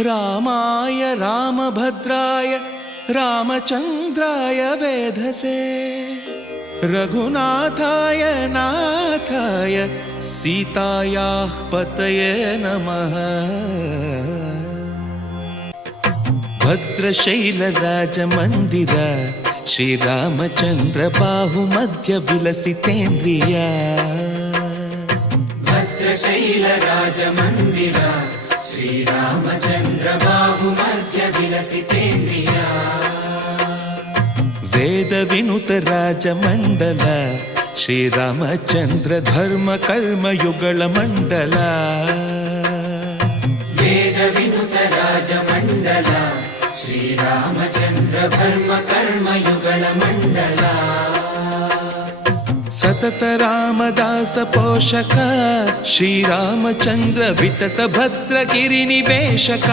रामाय रामभद्राय रामचन्द्राय वेधसे रघुनाथाय नाथाय सीतायाः पतये नमः। भद्रशैलराजमन्दिर श्रीरामचन्द्र बाहुमध्य विलसितेन्द्रिया। भद्रशैलराजमन्दिर श्रीरामचन्द्र बाहुमध्य विलसितेन्द्रिया। वेद विनुत राजमण्डल श्रीरामचन्द्र धर्म कर्म युगल मण्डल। वेद विनुत राजमण्डल श्रीरामचन्द्र धर्म कर्म युगल मण्डल। सतत रामदास पोषक श्रीरामचन्द्र वितत भद्रगिरि निवेशक।